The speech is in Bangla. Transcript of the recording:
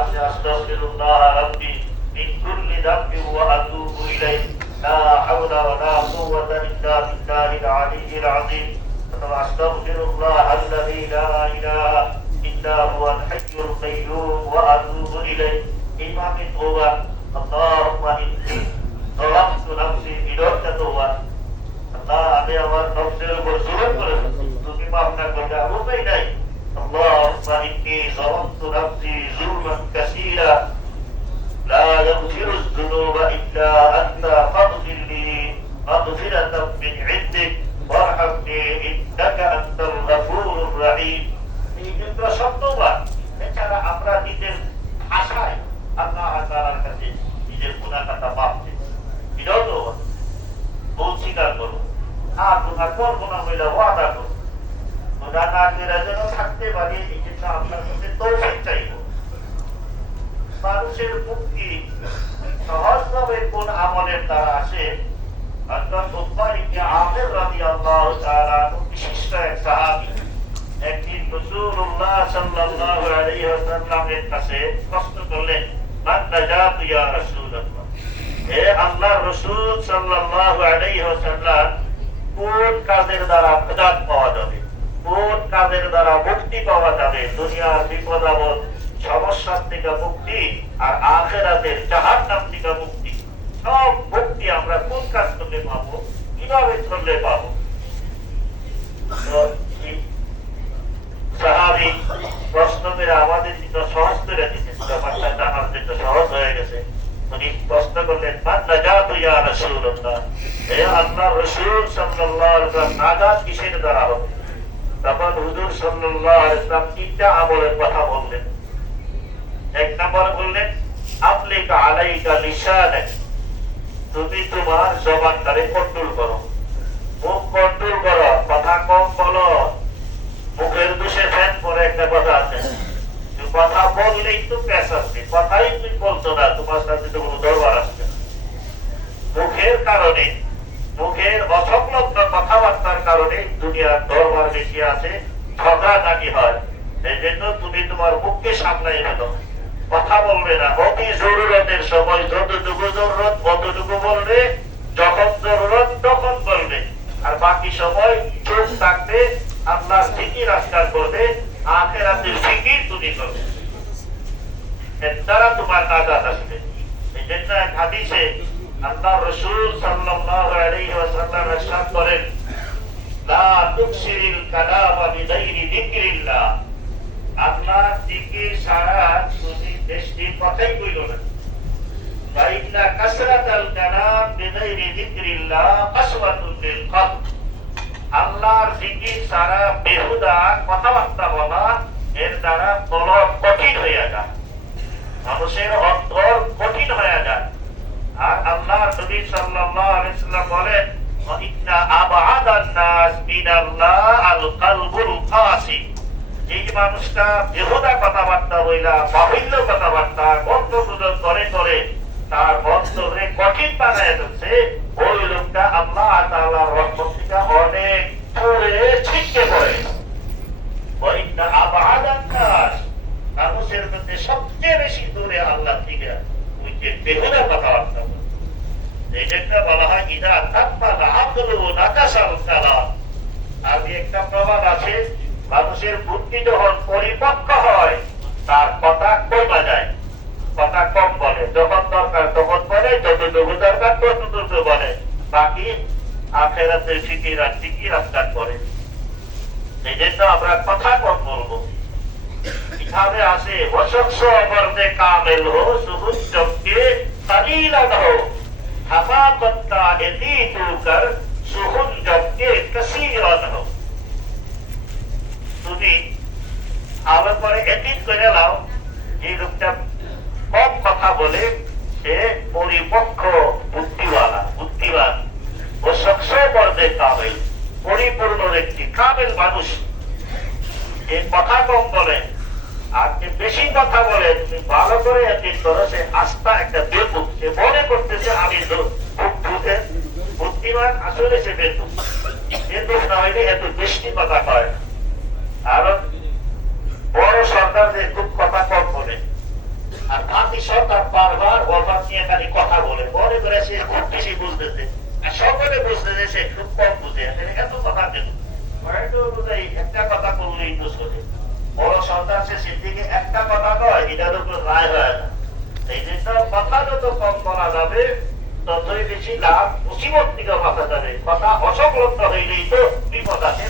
আছে আস্তাগফিরুল্লাহ রাব্বি মিন কুল্লি যামবিন ওয়া আতুবু ইলাইহি লা হাওলা ওয়া লা কুওয়াতা ইল্লা বিল্লাহিল আলিয়্যিল আযীম আস্তাগফিরুল্লাহ আল্লাযী লা ইলাহা ইল্লা হুয়াল হাইয়্যুল কাইয়্যুম ওয়া আতুবু ইলাইহি ইমামে তওবা আল্লাহুম্মা ইন্নী যালামতু নাফসি বিদরকা তওবা আল্লাহ আমি আমার নফসের উপর জুলুম করেছি তুমি মাফ না করলে আর উপায় নাই আল্লাহুম্মা ইন্নী যালামতু নাফসি যুলমান কাসীরা লা ইয়াগফিরুয যুনুবা ইল্লা আনতা ফাগফির লি মাগফিরাতাম মিন ইনদিক ওয়ারহামনি ইন্নাকা আনতাল গফুরুর রহিম। এই কিন্তু সত্যবাদ। এছাড়া আমরা নিজের আশায় আল্লাহ তাআলার কাছে নিজের গুনাহ কথা মাফ চাই, এটাও তো ভুল স্বীকার করো, আর গুনাহ করবো না বলে ওয়াদা করো, গুনাহ না করে যেন থাকতে পারি এই জন্য আপনার কাছে তৌফিক চাইব। মানুষের মুক্তি সহজভাবে কোন আমলের দ্বারা আসে? হযরত উকবা ইবনে আমির রাদিয়াল্লাহু তাআলা বিশিষ্ট এক সাহাবী একদিন রাসূলুল্লাহ সাল্লাল্লাহু আলাইহি ওয়াসাল্লামের কাছে প্রশ্ন করলেন, মান নাজাতু ইয়া রাসূলুল্লাহ, হে আল্লাহর রাসূল সাল্লাল্লাহু আলাইহি ওয়াসাল্লাম, কোন কাজের দ্বারা নাজাত পাওয়া যাবে, কোন কাজের দ্বারা মুক্তি পাওয়া যাবে? দুনিয়ার বিপদ আপদ সমস্যার থেকে মুক্তি আর আখিরাতের জাহান্নাম থেকে মুক্তি, সব মুক্তি আমরা কোন কাজ করলে পাবো, কিভাবে করলে পাবো? সাহাবী প্রশ্ন করে আমাদের জন্য সহজ করে দিয়েছেন, ব্যাপারটা জানার জন্য সহজ হয়ে গেছে। উনি প্রশ্ন করলেন, মান নাজাতু ইয়া রাসূলুল্লাহ, হে আল্লাহর রাসূল সাল্লাল্লাহু আলাইহি ওয়াসাল্লাম, নাজাত কিসের দ্বারা হবে? তখন হুজুর সাল্লাল্লাহু আলাইহি ওয়াসাল্লাম তিনটা আমলের কথা বললেন। এক নম্বর বললেন, আমলিকা আলাইকা লিসানাক, তুমি তোমার জবানটারে কন্ট্রোল করো, মুখ কন্ট্রোল করো, কথা কম বলো। মুখের দোষে ফ্যান পরে একটা কথা আছে, কথা বললেই তো প্যাস আসছে, কথাই তুমি বলছো না, তোমার সাথে তো কোনো দরবার আসছে না। মুখের কারণে, মুখের অসংলগ্ন কথাবার্তার কারণে দুনিয়ার দরবার বেশি আছে, ঝগড়াঝাটি হয়। এই জন্য তুমি তোমার মুখকে সামলাই ফেলো, কথা বলবে না। অতি জরুরতের সময় যতটুকু জরুরত ততটুকু বলবে, যখন জরুরত তখন বলবে, আর বাকি সময় চুপ থাকবে, আল্লাহর জিকির আজকার করবে, আখিরাতের জিকির তুমি করবে, এর দ্বারা তোমার নাজাত আসবে। এই জন্য এক হাদিসে আল্লাহর রাসূল সাল্লাল্লাহু আলাইহি ওয়াসাল্লাম ইরশাদ করেন, লা তুকসিরিল কালামা বিগাইরি যিকরিল্লাহ, আল্লাহর জিকির ছাড়া তুমি বেশি কথাই কইলো না। ফাইন্না কাসরাতাল কালাম বিগাইরি যিকরিল্লাহ কাসওয়াতুল লিল কলব, আল্লাহর জিকির ছাড়া বেহুদা কথাবার্তা বলা, এর দ্বারা কলব কঠিন হয়ে যায়, মানুষের অন্তর কঠিন হয়ে যায়। আর আল্লাহ নবী সাল্লাল্লাহু আলাইহি ওয়াসাল্লাম বলেন, ইন্না আবআদান নাস মিনাল্লাহ আল কলবুল কাসি, এই মানুষটা বেহুদা কথাবার্তা বইলা, বাহুল্য কথাবার্তা বন্ধগুলো করে করে তার অন্তরে কঠিন বানায় দিচ্ছে, ওই লোকটা আল্লাহ তাআলার রহমত থেকে অনেক দূরে ছিটকে পড়ে। ইন্না আবআদান নাস, মানুষের মধ্যে সবচেয়ে বেশি দূরে আল্লাহ থেকে ওই যে বেহুদা কথাবার্তা। এই জন্য বলা হয়, ইদা তাকবাল আকলু নাকাসাল কালাম। আর একটা প্রবাদ আছে, মানুষের বুদ্ধি যখন পরিপক্ক হয় তার কথা কমে যায়, কথা কম বলে, যখন দরকার তখন বলে, যতটুকু দরকার ততটুকু বলে, বাকি আখিরাতের ফিকির আর জিকির আজকার করে। এই জন্য আমরা কথা কম বলবো। কিভাবে আসে, ওয়াশখস মর্দে কামিল হো সুহুদ জবকে কালিলান হো, হাফাকতটা এতি তু কর সুহুদ জবকে কাসীরান হো। তুমি ভালো করে এডিট করে নাও, যে লোকটা কম কথা বলে সে পরিপক্ক বুদ্ধিওয়ালা, বুদ্ধিমান। ও সবসময় পর্দে কামেল, পরিপূর্ণ ব্যক্তি, কামেল মানুষ। যে কথা কম বলে আর যে বেশি কথা বলে, তুমি ভালো করে এডিট করো, সে আস্থা একটা বেকুব, সে মনে করতেছে আমি বুদ্ধিমান, আসলে সে বেকুব। বেকুব না হইলে এত বেশি কথা কয়। আর বড় সরকার যে খুব কথা কম বলে, করে সে খুব বেশি বুঝতেছে, আর সকলে বুঝতেছে সে খুব কম বুঝে। এত কথা কেন? হয়তো অনুযায়ী একটা কথা বললেই তো শোনে। বড় সন্তান সে সিদ্দিকে একটা কথা কয়, এটার উপর রায় হয় না। এই জন্য কথা যত কম বলা যাবে ততই বেশি লাভ মুসিবত থেকে বাঁচা যাবে। কথা অসংলগ্ন হইলেই তো বিপদ আছে।